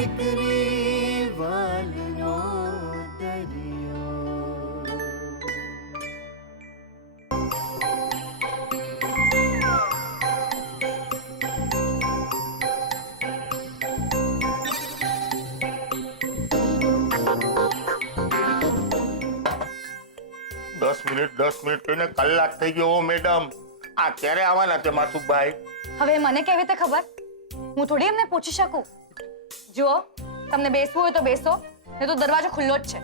દીકરી વાલનો દરિયો. 10 મિનિટ કહીને કલાક થઈ ગયો મેડમ. આ ક્યારે આવવાના છે માસુભાઈ? હવે મને કેવી રીતે ખબર? હું થોડી એમને પૂછી શકું. જુઓ, તમને બેસવું હોય તો બેસો, નહીં તો દરવાજો ખુલ્લો જ છે.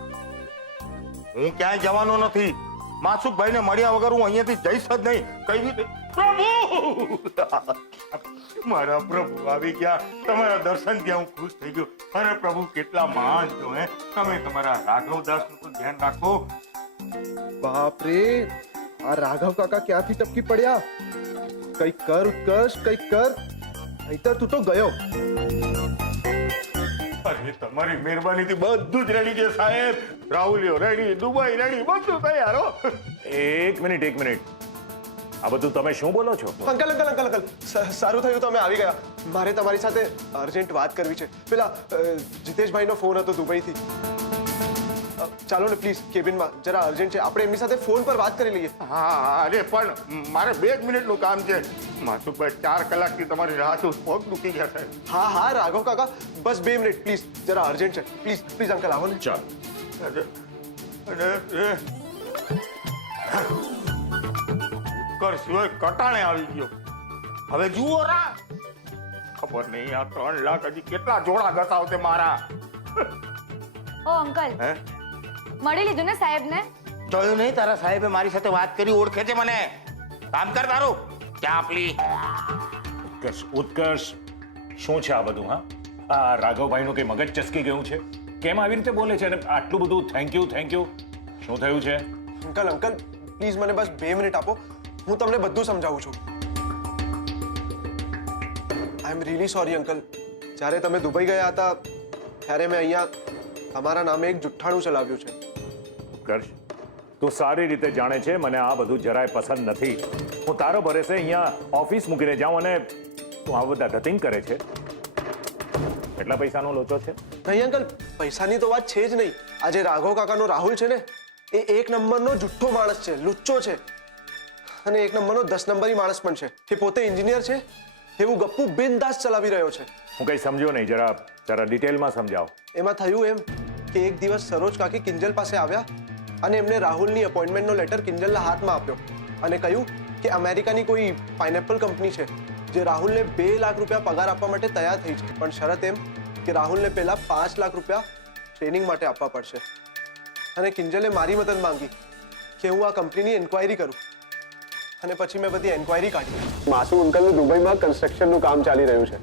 હું ક્યાંય જવાનો નથી. માસુભાઈને મળ્યા વગર હું અહીંયાથી જઈશ જ નહીં. કઈ રીતે? પ્રભુ! મારા પ્રભુ આવી ગયા. તમારા દર્શન થયા હું ખુશ થઈ ગયો. અરે પ્રભુ કેટલા મહાન છો હે. તમે તમારા રાઘવદાસનું તો ધ્યાન રાખો. બાપ રે, આ રાઘવ કાકા ક્યાંથી ટપકી પડ્યા? કઈક કર ઉત્કર્ષ, કઈક કર, નહીતર તું તો ગયો. અરે તમારી મહેરબાનીથી બધું જ રેડી છે સાહેબ. રાહુલિયો રેડી, દુબઈ રેડી, બધું તૈયાર હો. એક મિનિટ. આ બધું તમે શું બોલો છો? અંકલ, સારું થયું તમે આવી ગયા. મારે તમારી સાથે અર્જન્ટ વાત કરવી છે. પેલા જીતેશભાઈનો ફોન હતો દુબઈથી. ચાલો ને પ્લીઝ કેબિનમાં, જરા અર્જન્ટ છે. આપણે એમની સાથે ફોન પર વાત કરી લઈએ. હા અરે પણ મારે 2 મિનિટનું કામ છે. માસુભાઈ 4 કલાકથી તમારી રાહ છું. પગ દુખી ગયા સાહેબ. હા રાઘવ કાકા, બસ 2 મિનિટ પ્લીઝ, જરા અર્જન્ટ છે. પ્લીઝ અંકલ આવો ને. ચાલ. કર સિવાય કટાણે આવી ગયો. હવે જુઓ રા, ખબર નહીં આ 3 લાખ હજી કેટલા જોડા ઘસાવતે મારા. ઓ અંકલ, હે મળી લીધું ને સાહેબને? જોયું નહીં તારા સાહેબે મારી સાથે વાત કરી, ઓળખે છે મને. કામ કર તારું. ક્યાં આપલી ઉત્કર્ષ, શું છે આ બધું? હા, આ રાઘવભાઈનું કઈ મગજ ચસકી ગયું છે? કેમ આવી રીતે બોલે છે? અને આટલું બધું થેન્ક યુ શું થયું છે? અંકલ પ્લીઝ મને બસ 2 મિનિટ આપો. હું તમને બધું સમજાવું છું. આઈ એમ રિયલી સોરી અંકલ. જ્યારે તમે દુબઈ ગયા હતા ત્યારે મેં અહીંયા તમારા નામે એક જુઠ્ઠાણું ચલાવ્યું છે. ઉત્કર્ષ, તું સારી રીતે જાણે છે મને આ બધું જરાય પસંદ નથી. હું તારો ભરોસે અહીંયા ઓફિસ મૂકીને જાઉં અને તું આ બધા ધતિંગ કરે છે. કેટલા પૈસાનો લોચો છે? નહીં અંકલ, પૈસાની તો વાત છે જ નહીં. આજે રાઘવ કાકાનો રાહુલ છે ને, એ 1 નંબરનો જુઠ્ઠો માણસ છે, લુચ્ચો છે. અને 1 નંબરનો 10 નંબરી માણસ પણ છે. એ પોતે એન્જિનિયર છે, એવું ગપ્પુ બિનદાસ ચલાવી રહ્યો છે. હું કઈ સમજ્યો નહીં, જરા ડિટેલમાં સમજાવો. એમાં થયું એમ કે એક દિવસ સરોજ કાકી કિંજલ પાસે આવ્યા અને એમને રાહુલની અપોઇન્ટમેન્ટનો લેટર કિંજલના હાથમાં આપ્યો અને કહ્યું કે અમેરિકાની કોઈ પાઇનેપલ કંપની છે જે રાહુલને 2 લાખ રૂપિયા પગાર આપવા માટે તૈયાર થઈ છે, પણ શરત એમ કે રાહુલને પહેલા 5 લાખ રૂપિયા ટ્રેનિંગ માટે આપવા પડશે. અને કિંજલે મારી મદદ માંગી કે હું આ કંપનીની એન્ક્વાયરી કરું. અને પછી મેં બધી એન્ક્વાયરી કાઢી. માસુ અંકલનું દુબઈમાં કન્સ્ટ્રક્શનનું કામ ચાલી રહ્યું છે.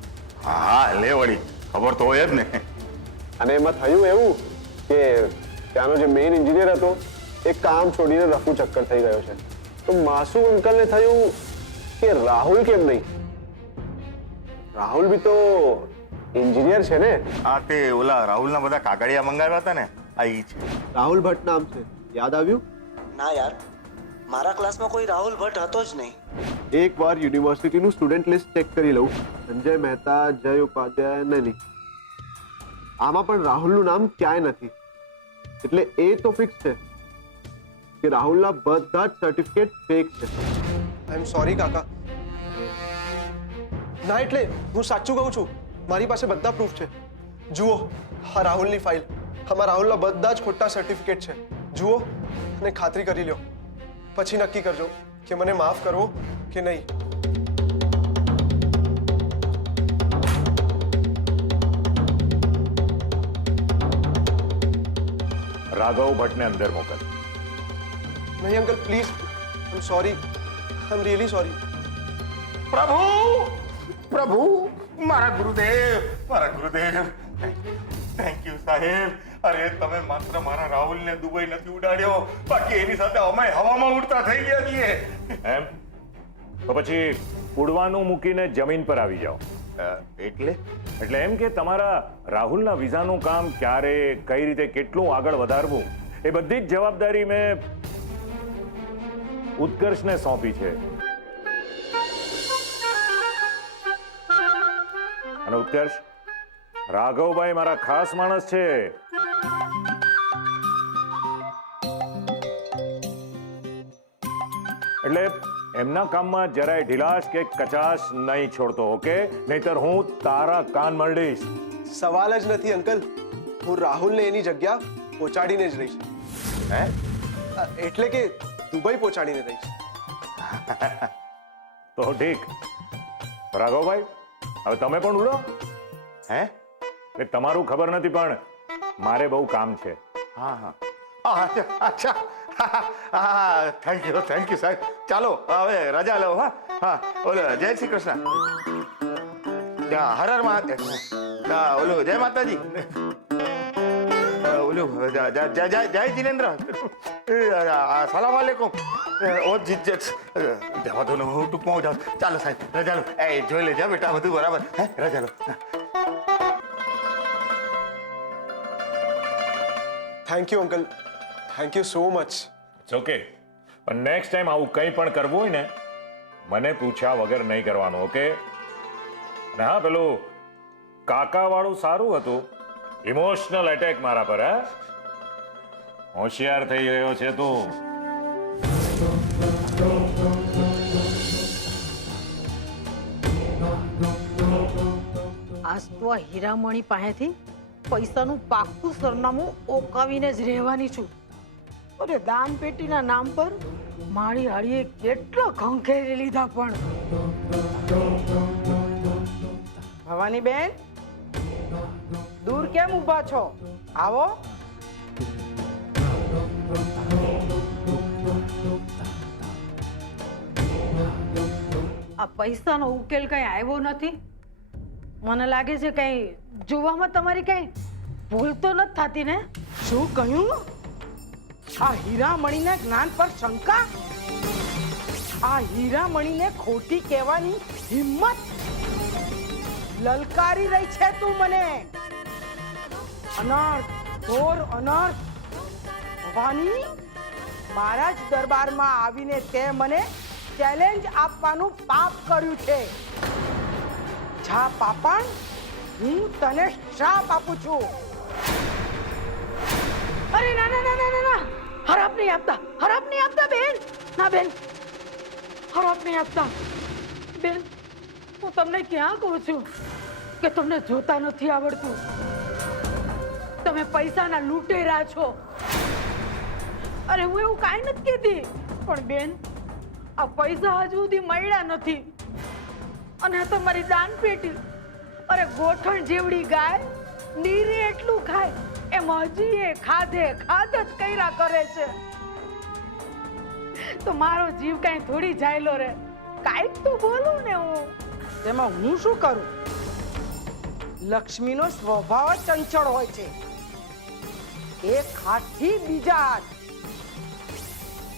હા લે વળી, ખબર તો હોય જ ને. અને એમાં થયું એવું કે ત્યાંનો જે મેઇન એન્જિનિયર હતો એ કામ છોડીને રફુ ચક્કર થઈ ગયો છે. તો માસુ અંકલને થયું કે રાહુલ કેમ નહીં? રાહુલ બી તો એન્જિનિયર છે ને. આ તે ઓલા રાહુલના બધા કાગળિયા મંગાવ્યા હતા ને, આ ઈ છે. રાહુલ ભટ્ટ નામ છે, યાદ આવ્યું? ના યાર, મારા ક્લાસમાં કોઈ રાહુલ ભટ્ટ હતો જ નહીં. એકવાર યુનિવર્સિટીનું સ્ટુડન્ટ લિસ્ટ ચેક કરી લઉં. સંજય મહેતા, જય ઉપાધ્યાય, નહીં. આમાં પણ રાહુલનું નામ ક્યાંય નથી. એટલે એ તો ફિક્સ છે કે રાહુલના બધા જ સર્ટિફિકેટ ફેક છે. આઈ એમ સોરી કાકા. ના એટલે હું સાચું કહું છું. મારી પાસે બધા પ્રૂફ છે. જુઓ આ રાહુલની ફાઇલ. આમાં રાહુલના બધા જ ખોટા સર્ટિફિકેટ છે. જુઓ અને ખાતરી કરી લો, પછી નક્કી કરજો કે મને માફ કરવો કે નહીં. રાઘવ ભટ્ટને અંદર મોકલ. નહીં uncle please, I am sorry. I am really sorry. પ્રભુ, મારા ગુરુદેવ. થેન્ક યુ સાહેબ. અરે તમે માત્ર મારા રાહુલને દુબઈ નથી ઉડાડ્યો, બાકી એની સાથે અમે હવામાં ઉડતા થઈ ગયા છીએ. એમ તો પછી ઉડવાનું મૂકીને જમીન પર આવી જાઓ. એટલે એમ કે તમારા રાહુલના વિઝાનું કામ ક્યારે, કઈ રીતે, કેટલું આગળ વધારવું, એ બધી જ જવાબદારી મેં ઉત્કર્ષને સોંપી છે. અને ઉત્કર્ષ, રાઘવભાઈ મારા ખાસ માણસ છે. એટલે એમના કામમાં જરાય ઢીલાશ કે કચાશ નહીં છોડતો, ઓકે? નહીતર હું તારા કાન મરડીશ. સવાલ જ નથી અંકલ, હું રાહુલને એની જગ્યા પહોંચાડીને જ રહીશ. હે એટલે કે દુબઈ પહોંચાડીને રહીશ. તો ઠીક. રાઘવભાઈ, હવે તમે પણ ઉડો. હે એ તમારું ખબર નથી, પણ મારે બહુ કામ છે. હા હા અચ્છા હા થેન્ક યુ સાહેબ. ચાલો હવે રજા લો. હા હા ઓલો જય શ્રી કૃષ્ણ. હર હર મહાદેવ. ઓલું જય માતાજી. ઓલું જય જીનેન્દ્ર. સલામ વાલેકુમ. ઓ જવા દો ને, હું ટૂંકમાં જાઉં. ચાલો સાહેબ રજા લો. એ જોઈ લેજો બેટા, બધું બરાબર. હે રજા લો. Thank you uncle, thank you so much. It's okay. પણ નેક્સ્ટ ટાઈમ આવું કંઈ પણ કરવું હોય ને, મને પૂછ્યા વગર નહીં કરવાનું, ઓકે? અને હા, પેલું કાકા વાળું સારું હતું. ઇમોશનલ એટેક મારા પર. હે, હોશિયાર થઈ રહ્યો છે તું. આજ તો આ હીરામણી પાસેથી પૈસાનું પાક્કું સરનામું ઓકાવીને જ રહેવાની છું. અરે દાન પેટીના નામ પર મારી હાડીએ કેટલા ખંખેરી લીધા. પણ ભવાની બેન, દૂર કેમ ઊભા છો? આવો. આ પૈસાનો ઉકેલ કઈ આવ્યો નથી. મને લાગે છે કઈ જોવામાં તમારી કઈ ભૂલ તો નથી થતી ને? શું કહ્યું? આ હીરામણીના જ્ઞાન પર શંકા? આ હીરામણીને ખોટી કહેવાની હિંમત? લલકારી રહી છે તું મને. અનર્થ, ઘોર અનર્થ. ભવાની, મારા જ દરબારમાં આવીને તે મને ચેલેન્જ આપવાનું પાપ કર્યું છે. જા પાપણ, હું તને શ્રાપ આપું છું. અરે ના ના ના ના ના, હરાપ નહીં આપતા, હરાપ નહીં આપતા બેન. ના બેન, હરાપ નહીં આપતા બેન. હું તમને ક્યાં કહું છું કે તમને જોતા નથી આવડતું? તમે પૈસાના લૂંટેરા છો. અરે હું એવું કાંઈ નથી કહેતી, પણ બેન આ પૈસા હજુ સુધી મળ્યા નથી. અને આ તમારી દાન પેટી, અરે ગોઠણ જેવડી ગાય નીરે એટલું ખાય એમ હજી એ ખાધે ખાધ જ કર્યા કરે છે. તો મારો જીવ કઈ થોડી જાયલો રે. કાંઈક તો બોલું ને હું. એમાં હું શું કરું? લક્ષ્મીનો સ્વભાવ જ ચંચળ હોય છે. એક હાથથી બીજા હાથ.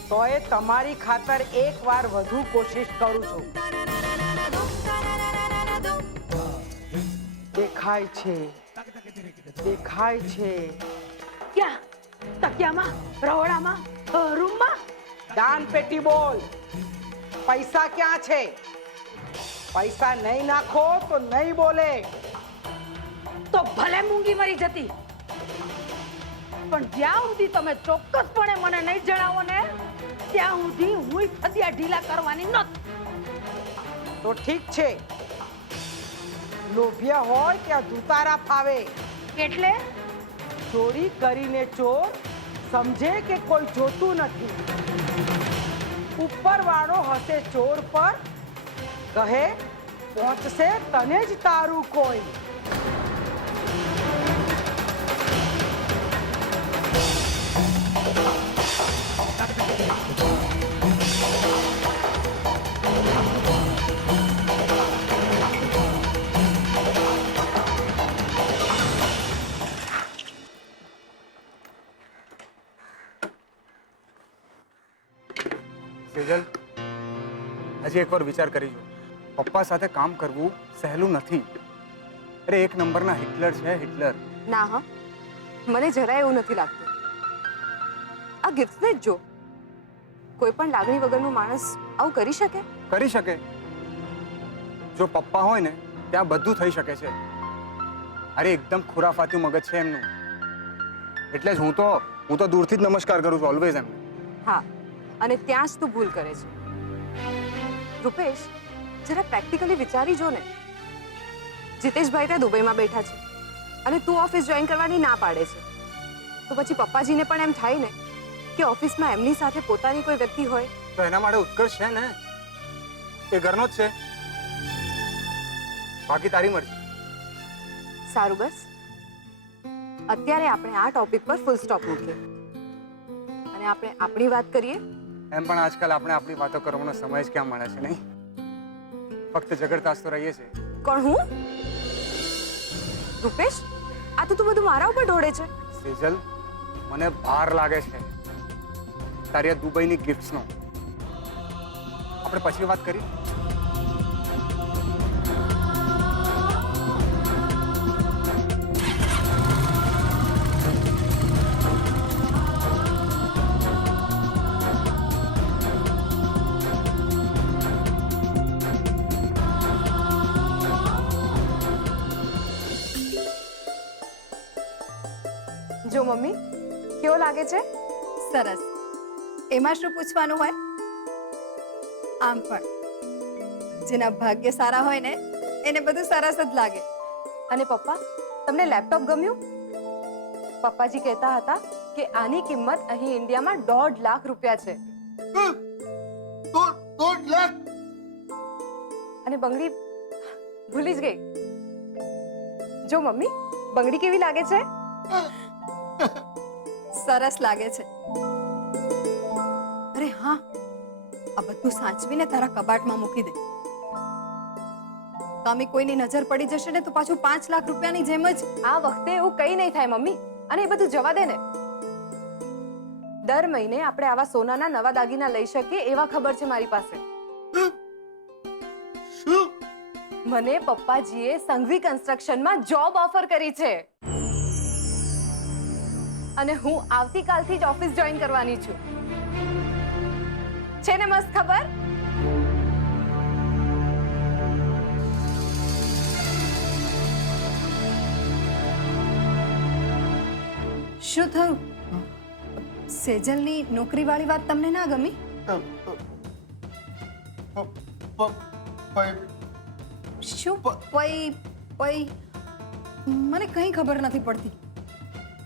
તો એ તમારી ખાતર એક વાર વધુ કોશિશ કરું છું. દેખાય છે, દેખાય છે. ક્યાં? તકિયામાં, રવડામાં, રૂમમાં? દાન પેટી બોલ, પૈસા ક્યાં છે? પૈસા નહીં નાખો તો નહીં બોલે. તો ભલે મૂંગી મરી જતી, પણ જ્યાં સુધી તમે ચોક્કસપણે મને નહીં જણાવો ને, ત્યાં સુધી હું ફદિયા ઢીલા કરવાની નથી. તો ઠીક છે. લોભિયા હોય ત્યાં દુતારા ફાવે. એટલે ચોરી કરીને ચોર સમજે કે કોઈ જોતું નથી. ઉપરવાળો હશે ચોર પર, કહે પહોંચશે તને જ તારું કોઈ. સેજલ, હજી એકવાર વિચાર કરી જો. પપ્પા સાથે કામ કરવું સહેલું નથી. અરે એક નંબરના હિટલર છે, હિટલર. ના હા, મને જરાય એવું નથી લાગતું. આ ગિફ્ટને જ જો. કોઈ પણ લાગણી વગરનું માણસ આવું કરી શકે? કરી શકે. જો પપ્પા હોય ને ત્યાં બધું થઈ શકે છે. અરે એકદમ ખુરાફાતી મગજ છે એમનું. એટલે જ હું તો દૂરથી જ નમસ્કાર કરું છું ઓલવેઝ એમને. હા, અને ત્યાં જ તું ભૂલ કરે છે. રૂપેશ, જરા પ્રેક્ટિકલી વિચારી જો ને. જીતેશભાઈ ત્યાં દુબઈમાં બેઠા છે અને તું ઓફિસ જોઈન કરવાની ના પાડે છે, તો પછી પપ્પાજીને પણ એમ થાય ને કે ઓફિસમાં એમની સાથે પોતાની કોઈ વ્યક્તિ હોય. તો એના માટે ઉત્કર્ષ છે ને, એ ઘરનો જ છે. બાકી તારી મરજી. સારું, બસ અત્યારે આપણે આ ટોપિક પર ફૂલ સ્ટોપ મૂકીએ અને આપણે આપણી વાત કરીએ. એમ પણ આજકાલ આપણે આપણી વાતો કરવાનો સમય જ ક્યાં મળે છે, નહીં? ફક્ત ઝઘડતા જ તો રહીએ છીએ. કોણ, હું? રૂપેશ, આ તો તું બધું મારા ઉપર ઢોળે છે. સેજલ, મને ભાર લાગે છે તારી આ દુબઈની ગિફ્ટ્સનો. આપણે પછી વાત કરી. જો મમ્મી, કેવો લાગે છે? સરસ. એમાં શું પૂછવાનું હોય? આમ પણ જેના ભાગ્ય સારા હોય ને એને બધું સરસ જ લાગે. અને પપ્પા, તમને લેપટોપ ગમ્યું? પપ્પાજી કહેતા હતા કે આની કિંમત અહીં ઇન્ડિયામાં 1.5 લાખ રૂપિયા છે. 1.5 લાખ? અને બંગડી ભૂલી જ ગઈ. જો મમ્મી, બંગડી કેવી લાગે છે? સરસ લાગે છે. અરે હા, આ બધું સાચવીને તારા કબાટમાં મૂકી દે. કામે કોઈની નજર પડી જશે ને તો પાછું 5 લાખ રૂપિયાની જેમ જ. આ વખતે એવું કઈ નહીં થાય મમ્મી, અને એ બધું જવા દે ને. દર મહિને આપણે આવા સોનાના નવા દાગીના લઈ શકીએ એવા ખબર છે મારી પાસે. મને પપ્પાજીએ સંઘવી કન્સ્ટ્રક્શનમાં જોબ ઓફર કરી છે અને હું આવતીકાલથી જ ઓફિસ જોઈન કરવાની છું. છે ને મસ્ત ખબર? શું થયું? સેજલની નોકરીવાળી વાત તમને ના ગમી? શું પઈ? મને કંઈ ખબર નથી પડતી.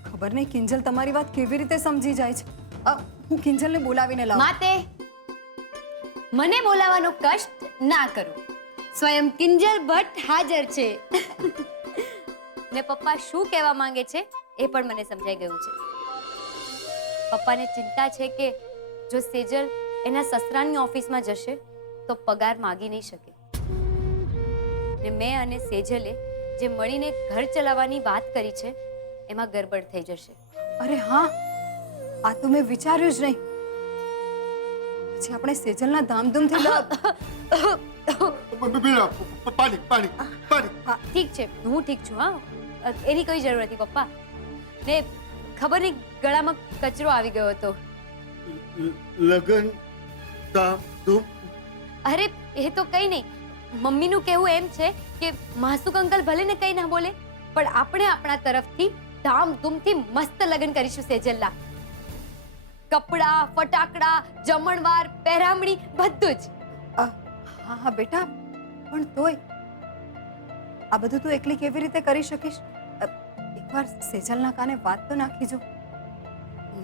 ખબર નહીં કિંજલ તમારી વાત કેવી રીતે સમજી જાય છે. હું કિંજલને બોલાવીને લાવું. માતે મને બોલાવવાનો કષ્ટ ના કરો. સ્વયં કિંજલ ભટ્ટ હાજર છે. ને પપ્પા શું કહેવા માંગે છે એ પણ મને સમજાઈ ગયું છે. પપ્પાને ચિંતા છે કે જો સેજલ એના સસરાની ઓફિસમાં જશે તો પગાર માગી નહીં શકે. ને મેં અને સેજલે જે મળીને ઘર ચલાવવાની વાત કરી છે એમાં ગરબડ થઈ જશે. અરે હા, આ તો મેં વિચાર્યું જ નહીં. પછી આપણે સેજલના ધામધૂમથી પાણી. ઠીક છે, હું ઠીક છું. હા, એની કોઈ જરૂર નથી પપ્પા. ને ખબર નહીં ગળામાં કચરો આવી ગયો હતો. લગન ધામ. અરે એ તો કઈ નહીં. મમ્મીનું કહેવું એમ છે કે માસુક અંકલ ભલે ને કઈ ના બોલે પણ આપણે આપણા તરફથી ધામધૂમથી મસ્ત લગ્ન કરીશું સેજલના. કપડા, ફટાકડા, જમણવાર, પહેરામણી બધું જ. હા હા બેટા, પણ તોય આ બધું તું એકલી કેવી રીતે કરી શકીશ? એકવાર સેજલના કાને વાત તો નાખી જો.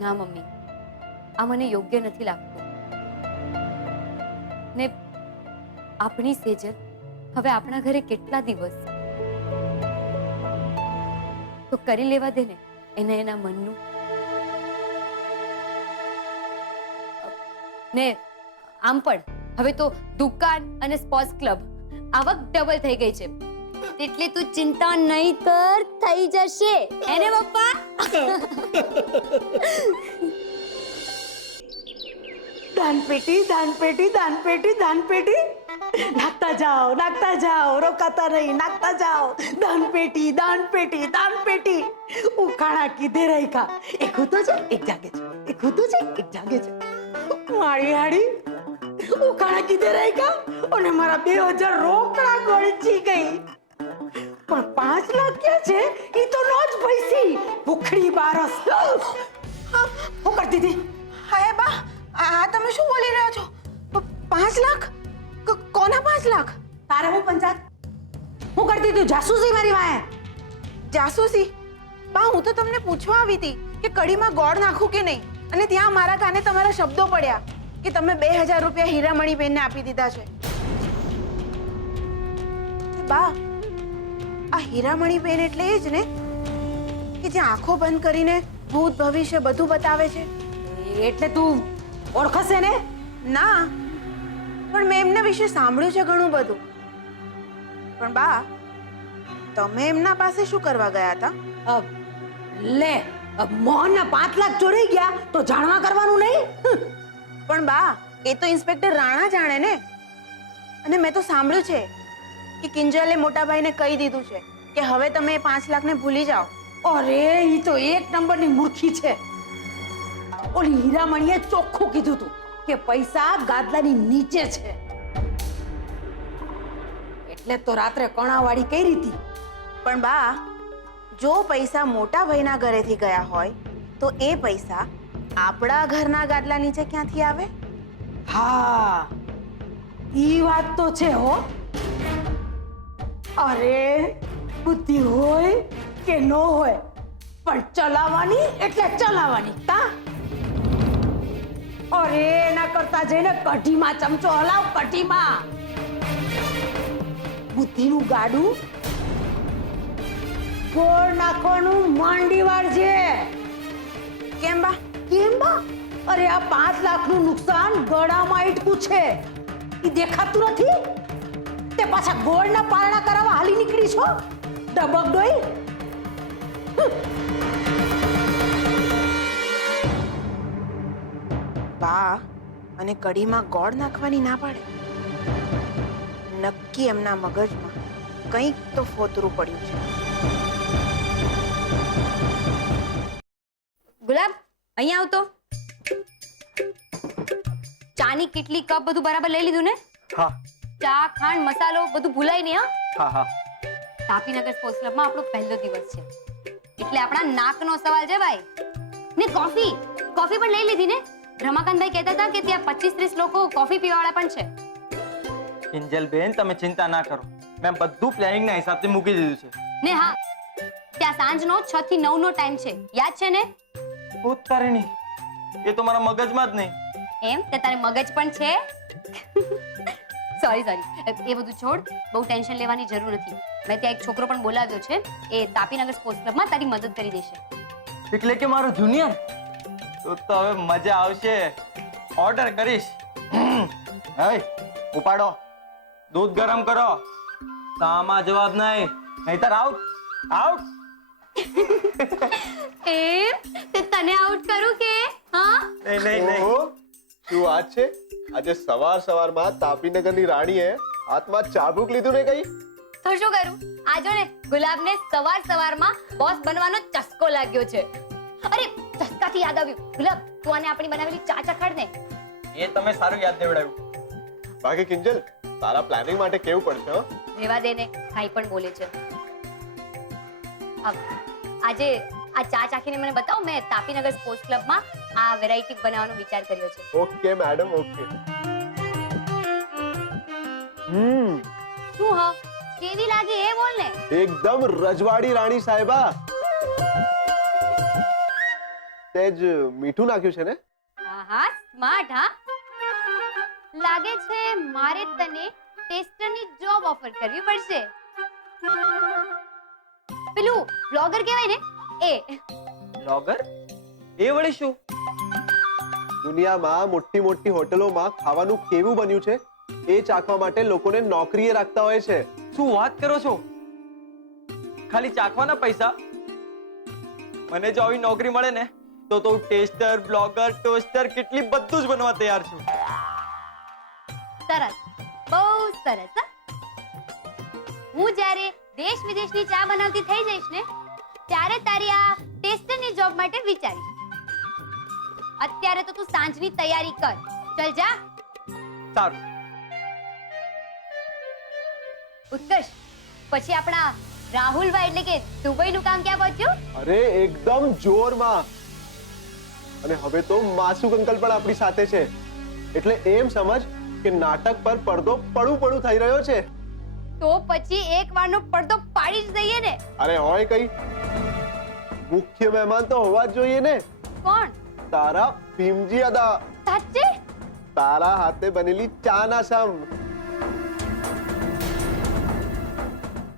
ના મમ્મી, આ મને યોગ્ય નથી લાગતું. ને આપણી સેજલ હવે આપણા ઘરે કેટલા દિવસ? તો કરી લેવા દે ને એને એના મનનું. ને આમ પણ હવે તો દુકાન અને સ્પોર્ટ્સ ક્લબ આવક ડબલ થઈ ગઈ છે એટલે તું ચિંતા નહીં કર, થઈ જશે. એને પપ્પા દાનપેટી દાનપેટી દાનપેટી દાનપેટી નાખતા જાઓ રોકાતા નહીં, નાખતા જાઓ. દાનપેટી દાનપેટી દાનપેટી. ઉખાણા કીધે રહી કા. એક હોતો છે એક જાગે છે, એક હોતો છે એક જાગે છે. મારી હાડી ઉખાણા કીધે રહી કા અને મારા 2000 રોકડા ગળચી ગઈ. પણ 5 લાખ ક્યાં છે? ઈ તો નો જ પૈસી ભૂખડી બારસ. હું કરતી હતી? હાય બા, આ તમે શું બોલી રહ્યા છો? 5 લાખ? કોના 5 લાખ? તારે હું પંચાયત? હું કરતી હતી? જાસૂસી મારી વાહે. જાસૂસી? બા, હું તો તમને પૂછવા આવી હતી કે કઢીમાં ગોળ નાખું કે નહીં, અને ત્યાં મારા કાને તમારા શબ્દો પડ્યા કે તમે 2000 રૂપિયા હીરામણી બેનને આપી દીધા છે. બા, આ હીરામણી બેન એટલે એ જ ને કે જે આંખો બંધ કરીને ભૂત ભવિષ્ય બધું બતાવે છે? એટલે તું ઓળખશે ને? ના, પણ મેં એમના વિશે સાંભળ્યું છે ઘણું બધું. પણ બા, તમે એમના પાસે શું કરવા ગયા હતા? લે, મોહનના 5 લાખ ચોરી ગયા તો જાણવા કરવાનું નહીં? પણ બા, એ તો ઇન્સ્પેક્ટર રાણા જાણે ને. અને મેં તો સાંભળ્યું છે કે કિંજલે મોટા ભાઈને કહી દીધું છે કે હવે તમે 5 લાખને ભૂલી જાઓ. અરે ઈ તો એક નંબરની મૂર્ખી છે. ઓલી હીરામણીએ ચોખ્ખું કીધું તું કે પૈસા ગાદલાની નીચે છે. એટલે તો રાત્રે કણાવાળી કરી હતી. પણ બા, જો પૈસા મોટા ભાઈના ઘરેથી ગયા હોય તો એ પૈસા આપણા ઘરના ગાદલા નીચે ક્યાંથી આવે? હા, ઈ વાત તો છે હો. અરે બુદ્ધિ હોય કે ન હોય, પણ ચલાવવાની એટલે ચલાવવાની. તા અરે એના કરતા જઈને કઢીમાં ચમચો હલાવ. કઢીમાં બુદ્ધિનું ગાડું ગોળ નાખવાનું માંડી વાળજે. કેમ બા? કેમ બા? અરે આ 5 લાખનું નુકસાન ગળામાં ઈટકું છે. ઈ દેખાતું નથી? તે પાછા ગોળના પારણા કરાવવા હાલી નીકળી છો? ડબક ડોઈ. બા, અને કઢીમાં ગોળ નાખવાની ના પાડે? નક્કી એમના મગજમાં કંઈક તો ફોતરું પડ્યું છે. ગુલાબ, અહીંયા આવતો. ચાની કેટલી કપ બધું બરાબર લઈ લીધું ને? હા ચા, ખાંડ, મસાલો બધું ભૂલાય નહીં. હા હા. તાપીનગર સ્પોર્ટ્સ ક્લબમાં આપણો પહેલો દિવસ છે, એટલે આપણા નાકનો સવાલ છે ભાઈ. ને કોફી પણ લઈ લીધી ને? રમાકાંતભાઈ કહેતા હતા કે ત્યાં 25-30 લોકો કોફી પીવાવાળા પણ છે. કિંજલ બેન, તમે ચિંતા ના કરો, મેં બધું પ્લાનિંગ ના હિસાબથી મૂકી દીધું છે. ને હા, ત્યાં સાંજનો 6 થી 9 નો ટાઈમ છે, યાદ છે ને? ઉતારીની એ તો મારા મગજમાં જ નહીં. એમ? તે તારે મગજ પણ છે? સોરી, એ બધું છોડ, બહુ ટેન્શન લેવાની જરૂર નથી. મેં ત્યાં એક છોકરો પણ બોલાવ્યો છે, એ તાપીનગર સ્પોર્ટ્સ ક્લબમાં તારી મદદ કરી દેશે. એટલે કે મારો જુનિયર? તો હવે મજા આવશે. ઓર્ડર કરીશ. હે, ઉપાડો, દૂધ ગરમ કરો. સામા જવાબ નહીં, નહીતર આઉટ. આઉટ. એમ? તે તને આઉટ કરું કે? હા? નહીં. શું વાત છે? આજે સવારમાં તાપીનગરની રાણીએ હાથમાં ચાબુક લીધું ને કઈ? તો શું કરું? આજો ને, ગુલાબને સવારમાં બોસ બનવાનો ચસ્કો લાગ્યો છે. અરે, ચસ્કાથી યાદ આવ્યું. ગુલાબ, તું આને આપણી બનાવેલી ચા ચખાડ ને. એ તમે સારું યાદ દેવડાવ્યું. બાકી કિંજલ, તારા પ્લાનિંગ માટે કેવું પડશે? હો, રેવા દે ને, કાઈ પણ બોલે છે. આજે આ ચા ચાખીને મને બતાવો. મેં તાપીનગર સ્પોર્ટ્સ ક્લબમાં આ વેરાયટી બનાવવાનો વિચાર કર્યો છે. Okay madam, okay. શું હા? કેવી લાગી એ બોલ ને. એકદમ રજવાડી રાણી સાહેબા. તેજ મીઠું નાખ્યું છે ને? હા, સ્માર્ટ. હા, લાગે છે મારે તને ટેસ્ટરની જોબ ઓફર કરવી પડશે. પેલું બ્લોગર કહેવાય ને, એ. બ્લોગર? એ વળી શું? દુનિયામાં મોટી હોટલોમાં ખાવાનું કેવું બન્યું છે એ ચાખવા માટે લોકોને નોકરીએ રાખતા હોય છે. શું વાત કરો છો? ખાલી ચાખવાના પૈસા? મને જો આવી નોકરી મળે ને તો હું ટેસ્ટર, બ્લોગર, ટોસ્ટર કેટલી બધું જ બનવા તૈયાર છું. સરસ, બહુ સરસ. હું જ્યારે દેશ વિદેશની ચા બનાવતી થઈ જઈશ ને, ત્યારે તારી આ ટેસ્ટરની જોબ માટે વિચારીશ. અત્યારે તો તું સાંજની તૈયારી કર. ચલ જા. સારું. ઉત્કર્ષ, પછી આપણા રાહુલભાઈ એટલે કે દુબઈનું કામ ક્યાં પહોંચ્યું? અરે એકદમ જોરમાં. અને હવે તો માસુક અંકલ પણ આપણી સાથે છે. એટલે એમ સમજ કે નાટક પર પડદો પડું થઈ રહ્યો છે. તો પછી એક વારનો પડદો પાડી જ દઈએ ને. અરે હોય કઈ, મુખ્ય મહેમાન તો હોવા જ જોઈએ ને. કોણ? તારા ભીમજી અદા. સાચે? તારા હાથે બનેલી ચા ના સમ.